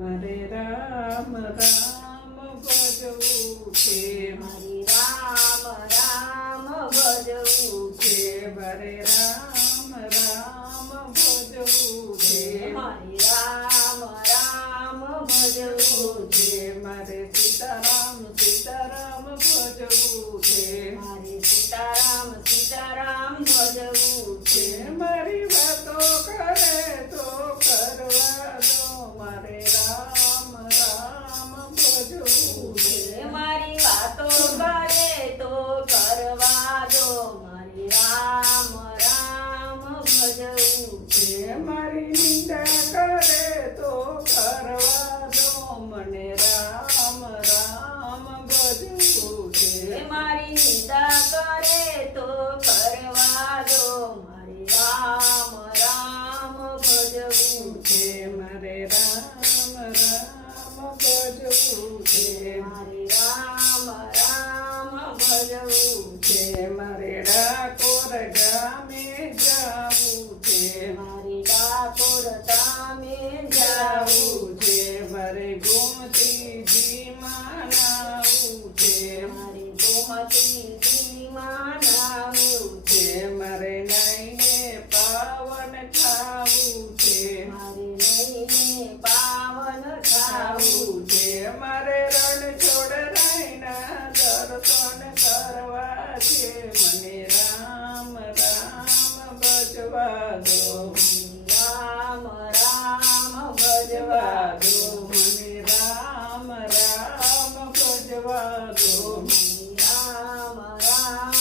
મારે રામ રામ ભજવું છે, મારે રામ રામ ભજવું છે, મારે રામ રામ ભજવું છે, મારે રામ રામ ભજવું છે, મારે સીતારામ સીતારામ ભજવું છે, મારે સીતારામ સીતારામ ભજવું છે, મારી વાતો કરે તો કરવા દો, મારે રામ રામ ભજવું છે, મારી વાતો કરે તો કરવા દો, મારે રામ રામ ભજવું છે, મારી નિંદા કરે તો કરવા દો, મને રામ રામ ભજવું છે, મારી નિંદા કરે તો કરવા દો, મારે રામ રામ ભજવું છે, મારે રામ રામ ભજવું છે, મારે રામ રામ ભજવું છે, મારે ડાકોર ગામે જાવું છે, મારે ડાકોર ગામે જાવું જાવું છે, મારે ગોમતીજીમાં નાવું છે, મારે ગોમતીજીમાં નાવું છે, મારે નાઈને પાવન થાવું છે, મારે નઈને પાવન થાવું થાવું છે, મારે રણ છોડ રાયના દર્શન કરવા છે, મને રામ રામ ભજવા દો, રામ રામ ભજવા ભજવા દો, મને રામ રામ ભજવા દો, રામ રામ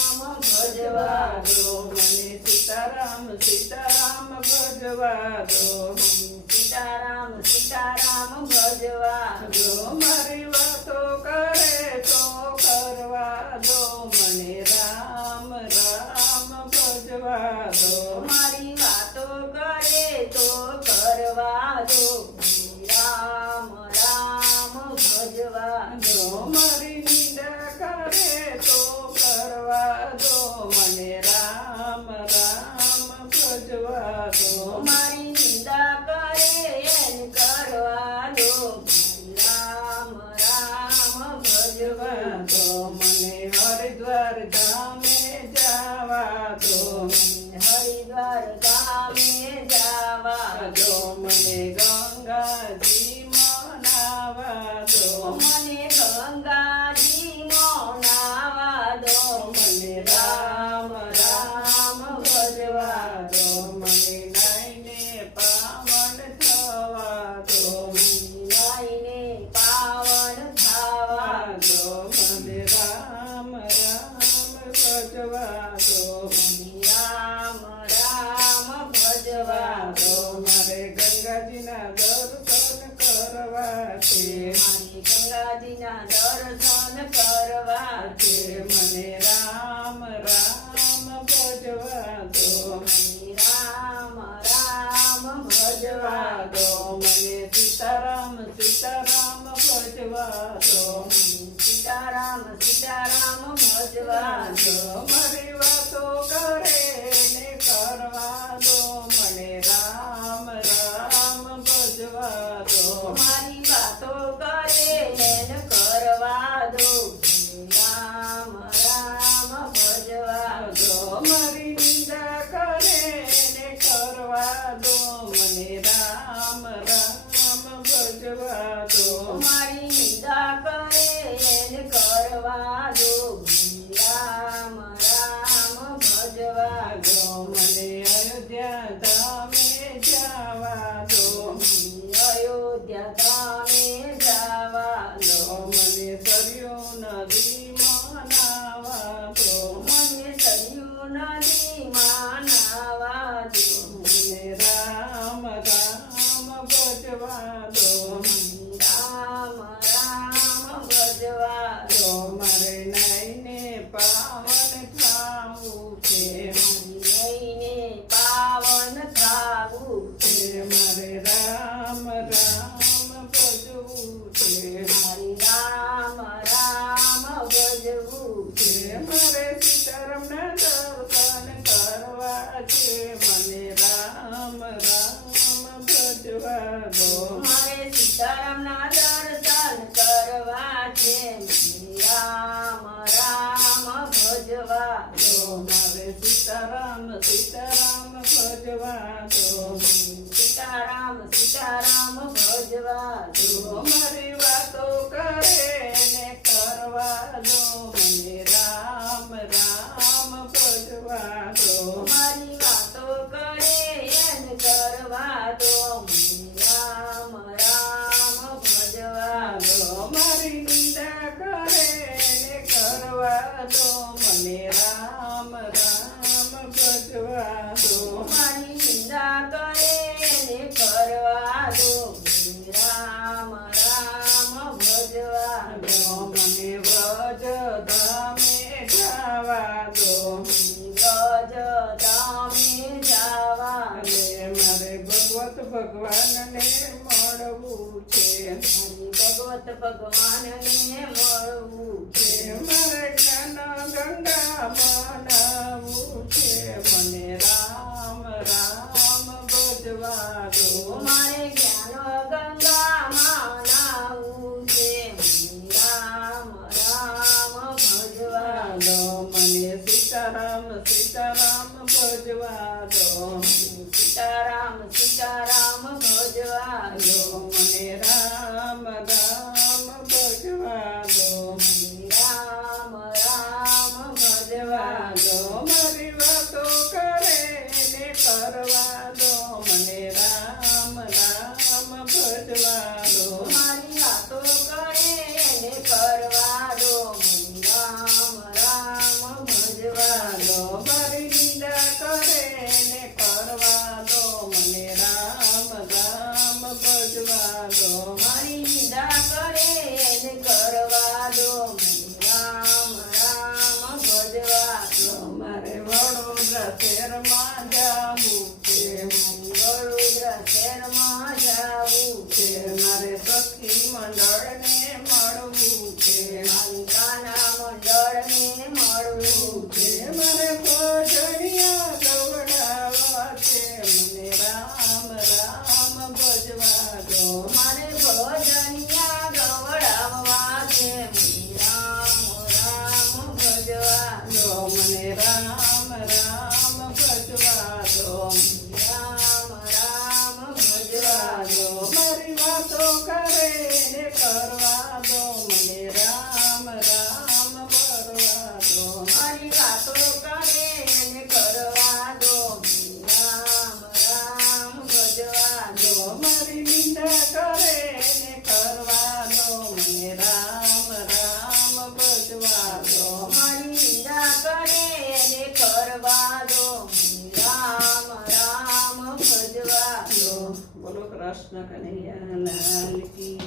ભજવા ભજવા દો, મને સીતારામ સીતારામ ભજવા દો, સીતારામ સીતારામ ભજવા જો મારી વાતો કરે તો કરવા દો, મને રામ રામ ભજવા દો, મારી વાતો કરે તો કરવા દો, રામ રામ ભજવા જો મારી નિંદા કરે તો કરવા દો, મને રામ રામ ભજવા દો, મારી નિંદા કરે એને કરવા દો, રામ રામ ભજવા ભજવા દો, મને હરિદ્વાર ધામે જાવા દો, હરિદ્વાર ગામે જાવા દો, મને ગંગાજી મનાવા દો, મને ગંગાજી નાવા દો, મને રામ રામ ભજવા દો, મને નાઈને પાવન થવા દો, નાઈને પાવન થાવા દો, મને રામ રામ ભજવા દો, રામ રામ ભજવા દો, મારે ગંગાજીના દર્શન કરવા છે, મારે ગંગાજીના દર્શન કરવા છે, મને રામ રામ ભજવા દો, રામ રામ ભજવા ભજવા દો, મને સીતારામ સીતારામ ભજવા દો, સીતારામ સીતારામ ભજવા દો, મારી વાતો કરે ને કરવા દો, મને રામ રામ ભજવા દો, મારી વાતો કરે એને કરવા દો, રામ રામ ભજવા દો, મારી નિંદા કરે ને કરવા દો, મને રામ રામ ભજવા દો, મારી નિંદા કરે એને કરવા દો, રામ રામ ભજવા દો, મને અયોધ્યા ધામે જાવા દો, અયોધ્યા ગામે જાવા દો, મને સરયુ નદીમાં નાવા દો, મને સરયુ નદીમાં નાવા દો, મને રામ રામ ભજવા દો, રામ રામ ભજવા દો, મારે નાઈને પાવન થાવું છે, લઈને પાવન થાવું મારે રામ રામ ભજવા દો. મારી વાતો કરે ને કરવા દો મને રામ રામ ભજવા દો. મારી વાતો કરે એને કરવા દો. મને રામ રામ ભજવા દો. મારી નિંદા કરે ને કરવા દો મને રામ રામ ભજવા દો. મારી નિંદા કરે એને કરવા દો. મને રામ રામ ભજવા દો. મને વ્રજ ધામે જવા દો. વ્રજ ધામે જવા દો. અને મારે ભગવત ભગવાનને મળવું છે. હરિ ભગવત ભગવાનને મળવું છે. મારે જ્ઞાન ગંગા બનાવવું છે મને રામ રામ ભજવા દો. મારે જ્ઞાન ગંગામાં નાહવું છે. મને રામ રામ ભજવા દો. મને સીતારામ સીતારામ ભજવા દો. સીતારામ સીતારામ ભજવા દો. મને રામ રામ ભજવા દો. મને રામ રામ ભજવા દો. મારી વાતો કરે ને કરવા દો મને રામ રામ ભજવા દો. મારી વાતો કરે એને કરવા દો. મને રામ રામ ભજવા દો. મારી નિંદા કરે ને કરવા દો મને રામ રામ ભજવા દો. મારી નિંદા કરે એને કરવા દો. મને રામ રામ ભજવા દો. મારે વડોદરા શહેરમાં જાવું છે. વડોદરા શહેરમાં જાવું છે. મારે સખી મંડળને મળવું છે. કાના મંડળને મળવું છે. મારે ભજનિયા ગવડાવવા છે મને રામ રામ ભજવા દો. મારે ભજનિયા ગવડાવવા છે. મને રામ રામ ભજવા દો. મને રામ રામ ભજવા દો. રામ રામ ભજવા દો. મારી વાતો કરે ને કરવા દો મને રામ રામ ભરવા દો. મારી વાતો કરે એને કરવા દો. રામ રામ ભજવા દો. મારી નિંદા કરે ને કરવા દો મને રામ રામ ભજવા દો. મારી નિંદા કરે એને કરવા દો. રામ રામ ભજવા દો. બોલો કૃષ્ણ કનૈયા લાલ કી